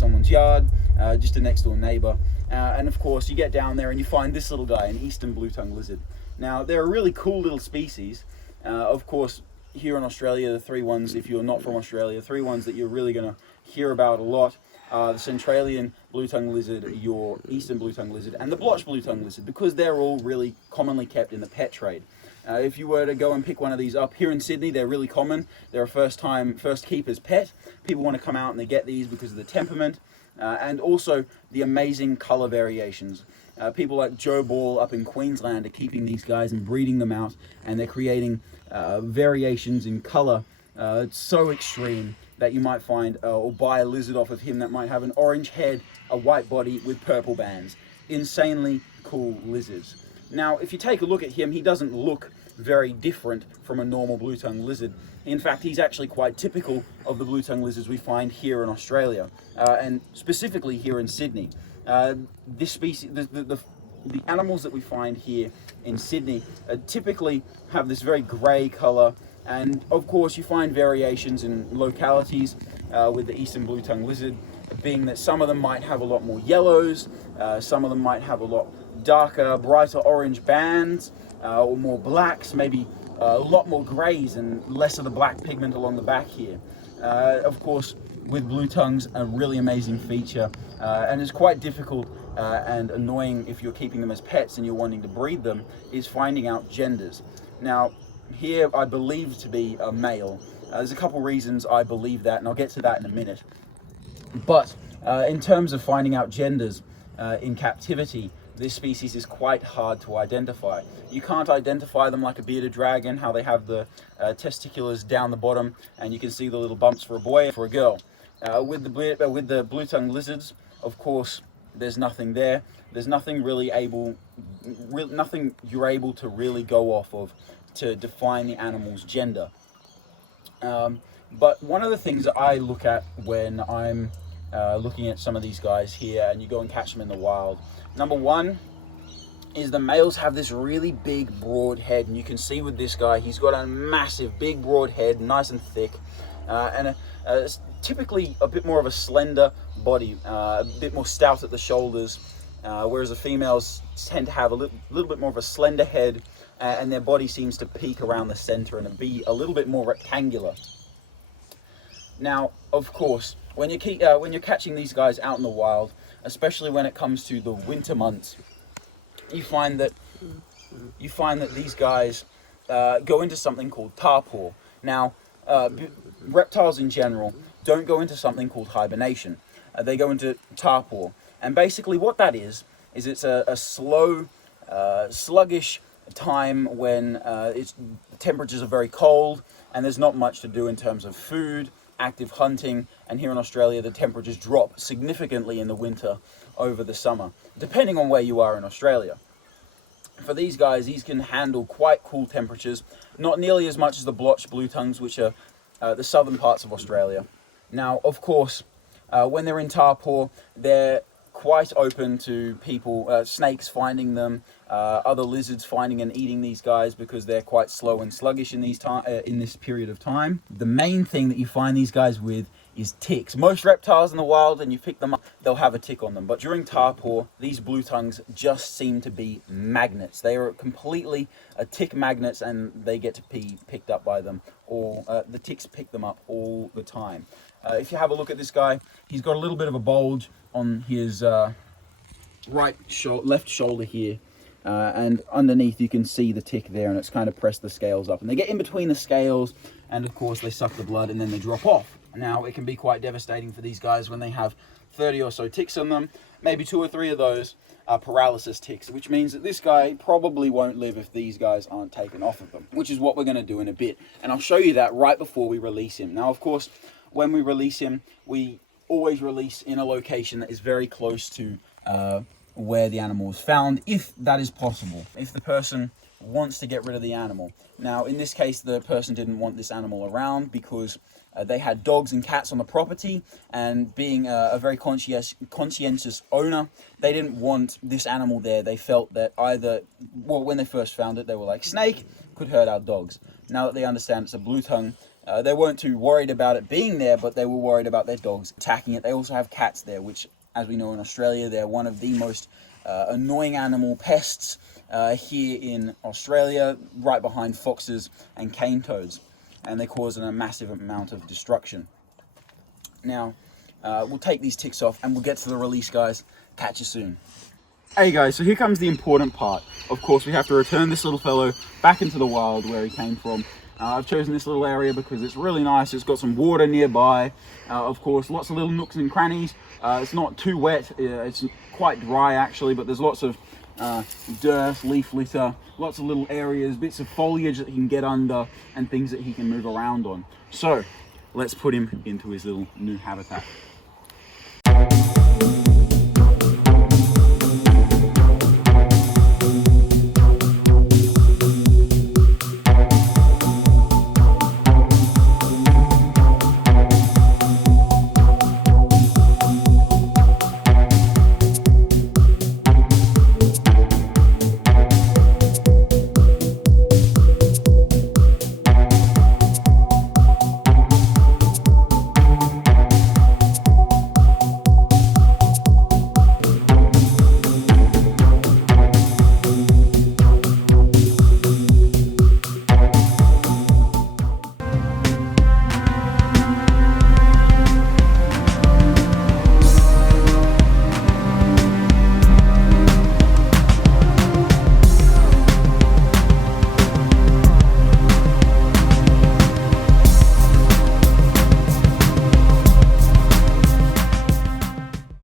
someone's yard, just a next door neighbor. And of course, you get down there and you find this little guy, an eastern blue-tongued lizard. Now, they're a really cool little species. Of course, here in Australia, the three ones, if you're not from Australia, the three ones that you're really going to hear about a lot are the Centralian blue-tongued lizard, your eastern blue-tongued lizard, and the blotched blue-tongued lizard, because they're all really commonly kept in the pet trade. If you were to go and pick one of these up here in Sydney, they're really common. They're a first keeper's pet. People want to come out and they get these because of the temperament and also the amazing color variations. People like Joe Ball up in Queensland are keeping these guys and breeding them out, and they're creating variations in color so extreme that you might find or buy a lizard off of him that might have an orange head, a white body with purple bands. Insanely cool lizards. Now, if you take a look at him, he doesn't look very different from a normal blue-tongued lizard. In fact, he's actually quite typical of the blue-tongued lizards we find here in Australia, and specifically here in Sydney. This species, the animals that we find here in Sydney typically have this very grey colour, and of course you find variations in localities with the eastern blue-tongued lizard, being that some of them might have a lot more yellows, some of them might have a lot darker, brighter orange bands, or more blacks, maybe a lot more greys and less of the black pigment along the back here. Of course, with blue tongues, a really amazing feature, and it's quite difficult and annoying if you're keeping them as pets and you're wanting to breed them, is finding out genders. Now, here I believe to be a male. There's a couple reasons I believe that, and I'll get to that in a minute. But in terms of finding out genders in captivity, this species is quite hard to identify. You can't identify them like a bearded dragon, how they have the testiculars down the bottom, and you can see the little bumps for a boy and for a girl. With the blue-tongued lizards, of course, there's nothing there. There's nothing nothing you're able to really go off of to define the animal's gender. But one of the things that I look at when I'm looking at some of these guys here, and you go and catch them in the wild, number one is the males have this really big broad head, and you can see with this guy he's got a massive big broad head, nice and thick, and typically a bit more of a slender body, a bit more stout at the shoulders, whereas the females tend to have a little bit more of a slender head, and their body seems to peak around the center and be a little bit more rectangular. Now, of course, when you're catching these guys out in the wild, especially when it comes to the winter months, you find that these guys go into something called torpor. Now, reptiles in general don't go into something called hibernation. They go into torpor, and basically what that is it's a slow, sluggish time when the temperatures are very cold and there's not much to do in terms of food, active hunting, and here in Australia the temperatures drop significantly in the winter over the summer, depending on where you are in Australia. For these guys, these can handle quite cool temperatures, not nearly as much as the blotched blue tongues, which are the southern parts of Australia. Now, of course, when they're in torpor, they're quite open to people, snakes finding them, other lizards finding and eating these guys because they're quite slow and sluggish in this period of time. The main thing that you find these guys with is ticks. Most reptiles in the wild, and you pick them up, they'll have a tick on them. But during torpor, these blue tongues just seem to be magnets. They are completely tick magnets, and they get to be picked up by them. Or the ticks pick them up all the time. If you have a look at this guy, he's got a little bit of a bulge on his left shoulder here, and underneath you can see the tick there, and it's kind of pressed the scales up, and they get in between the scales, and of course they suck the blood and then they drop off. Now, it can be quite devastating for these guys when they have 30 or so ticks on them. Maybe 2 or 3 of those are paralysis ticks, which means that this guy probably won't live if these guys aren't taken off of them, which is what we're going to do in a bit, and I'll show you that right before we release him. Now, of course, when we release him, we always release in a location that is very close to where the animal was found, if that is possible, if the person wants to get rid of the animal. Now, in this case, the person didn't want this animal around because they had dogs and cats on the property, and being a very conscientious owner, they didn't want this animal there. They felt that when they first found it, they were like, snake could hurt our dogs. Now that they understand it's a blue tongue, They weren't too worried about it being there, but they were worried about their dogs attacking it. They also have cats there, which, as we know in Australia, they're one of the most annoying animal pests here in Australia, right behind foxes and cane toads, and they cause a massive amount of destruction. Now, we'll take these ticks off and we'll get to the release, guys. Catch you soon. Hey guys, so here comes the important part. Of course, we have to return this little fellow back into the wild where he came from. I've chosen this little area because it's really nice. It's got some water nearby. Of course, lots of little nooks and crannies. It's not too wet. It's quite dry actually, but there's lots of dirt, leaf litter, lots of little areas, bits of foliage that he can get under, and things that he can move around on. So let's put him into his little new habitat.